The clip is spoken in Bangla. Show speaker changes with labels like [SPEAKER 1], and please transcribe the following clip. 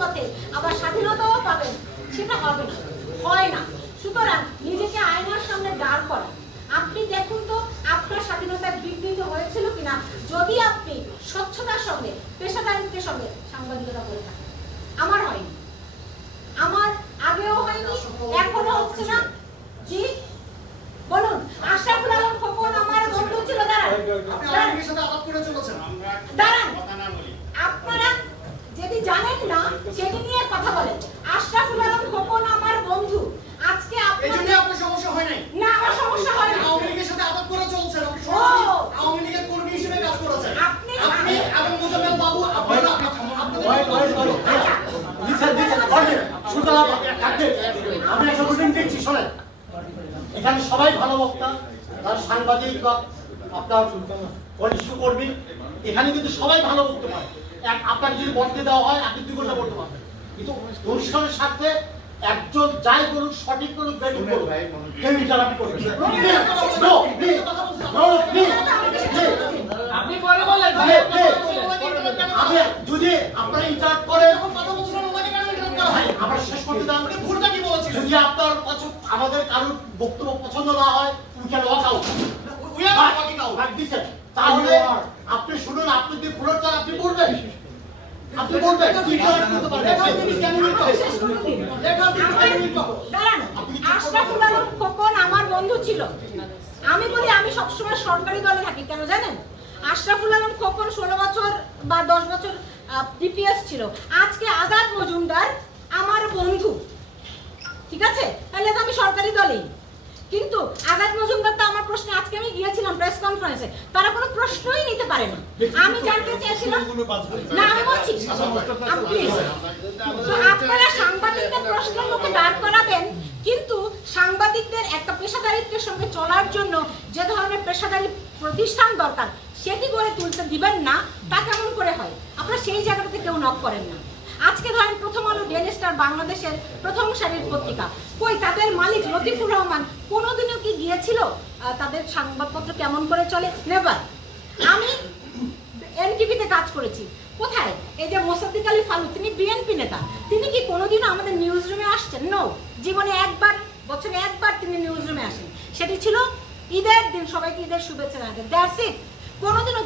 [SPEAKER 1] পথে আবার স্বাধীনতাও পাবেন সেটা হবে না হয় না। সুতরাং নিজেকে আয়নার সামনে দাঁড় করা আপনি দেখুন তো আপনার স্বাধীনতা বিঘ্নিত হয়েছিল কিনা যদি আপনি স্বচ্ছতার সঙ্গে পেশাদারিত্বের সঙ্গে সাংবাদিকতা করে থাকেন। আমার হয়নি। আমার আগেও হয়নি এখনও হচ্ছে না। জি? বলুন আশরাফুল আলম খোকন আমার বন্ধু ছিল দাঁড়ান। দাঁড়ান।
[SPEAKER 2] আওয়ামী লীগের সাথে আলাপ করে চলেছেন
[SPEAKER 1] দাঁড়ান
[SPEAKER 3] কথা না বলি
[SPEAKER 1] আপনারা যদি জানেন না? সেটি নিয়ে কথা বলেন। আশরাফুল আলম খোকন আমার বন্ধু। আজকে
[SPEAKER 2] এই জন্য
[SPEAKER 1] আপনার
[SPEAKER 2] সমস্যা হয় নাই।
[SPEAKER 1] না আমার সমস্যা হয় না।
[SPEAKER 2] আওয়ামী লীগের সাথে আলাপ করে চলছেন। আপনি আওয়ামী লীগের কর্মী হিসেবে কাজ করেছেন।
[SPEAKER 1] আপনি
[SPEAKER 2] আপনি এবং মোজাম্মেল বাবু আপনারা
[SPEAKER 4] থাকবে। আমি একটা শোনেন। এখানে সবাই ভালো বক্তা। তার সাংবাদিক বা আপনার কর্মী। এখানে কিন্তু সবাই ভালো এক আপনাকে যদি বলতে দেওয়া হয় আপনি দুই ঘণ্টা বলতে পারবেন। কিন্তু অনুষ্ঠানের সাথে একজন যাই সঠিক কেউ ইন্টারাপ্ট
[SPEAKER 5] আপনি পরে বলেন।
[SPEAKER 4] আমি যদি আপনারা ইন্টারাপ্ট করেন
[SPEAKER 2] যখন কথা বলছিলেন ওনাকে কেন ইন্টারাপ্ট করা
[SPEAKER 4] ভাই আমরা শেষ করতে দাও।
[SPEAKER 2] আপনি ভুলটা কি বলেছিলেন?
[SPEAKER 4] যদি আপনার আমাদের কারোর বক্তব্য পছন্দ না হয় we can walk out
[SPEAKER 2] we are walking out
[SPEAKER 4] তাহলে শুনুন আপনি যদি পুরোটা আপনি বলবেন আপনি বলবেন কি করতে পারবেন
[SPEAKER 2] তিনি কেন নিতে। লেখা কেন নিতে
[SPEAKER 1] আমার- দাঁড়ান আশরাফুল আলম খোকন আমার বন্ধু ছিল আমি বলি আমি সবসময় সরকারি দলে থাকি কেন জানেন আশরাফুল আলম খোকন ষোলো বছর বা দশ বছর ডিপিএস ছিল আজকে আজাদ মজুমদার আমার বন্ধু ঠিক আছে তাহলে তো আমি সরকারি দলেই কিন্তু আজাদ মজুমদার তো প্রশ্নে আজকে আমি গিয়েছিলাম প্রেস কনফারেন্সে তারা কোনো প্রশ্নই নিতে পারে না আমি জানতে চেয়েছিলাম না আমি বলছি আপ- তো আপনারা সাংবাদিকদের প্রশ্নের মুখে দাঁড় করাবেন কিন্তু সাংবাদিকদের একটা পেশাদারিত্বের সঙ্গে চলার জন্য যে ধরনের পেশাদারি প্রতিষ্ঠান দরকার সেটি গড়ে তুলতে দিবেন না তা কেমন করে হয়? আপনারা সেই জায়গাটাতে কেউ নক করেন না। আজকে ধরেন প্রথম আলো ডেলি স্টার বাংলাদেশের প্রথম সারির পত্রিকা। কই তাদের মালিক লতিফুর রহমান কোনোদিনও গিয়েছিল তাদের সংবাদপত্র কেমন করে চলে? নেভার আমি এনটিভিতে কাজ করেছি। কোথায়? এই যে মোসাদ্দিক আলী ফালু, তিনি বিএনপি নেতা। তিনি কি কোনোদিনও আমাদের নিউজ রুমে আসছেন? নো জীবনে একবার, বছরে একবার তিনি নিউজ রুমে আসেন। সেটি ছিল ঈদের দিন। সবাইকে ঈদের শুভেচ্ছা জানাতে। দ্যাটস ইট কোনোদিনও